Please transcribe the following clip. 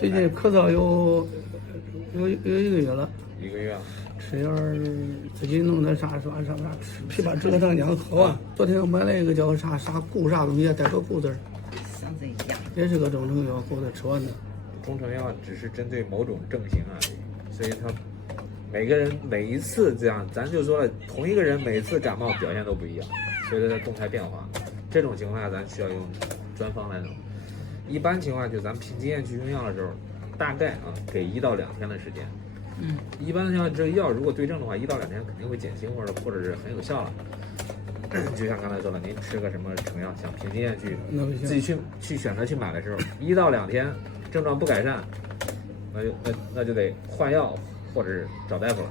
最近咳嗽有1个月了。1个月啊。吃点儿自己弄的啥枇杷折腾两喝啊。昨天我买了一个叫啥固啥东西，带个固字儿，像这样也是个中成药，给我吃完的。中成药只是针对某种症型而已，所以它每个人每一次这样，咱就说了，同一个人每次感冒表现都不一样，随着它动态变化。这种情况下，咱需要用专方来弄。一般情况下，就咱凭经验去用药的时候，大概给1到2天的时间。一般像这个药如果对症的话，1到2天肯定会减轻，或者是很有效了。就像刚才说的，您吃个什么成药，想凭经验去自己去选择去买的时候，1到2天症状不改善，那就得换药或者是找大夫了。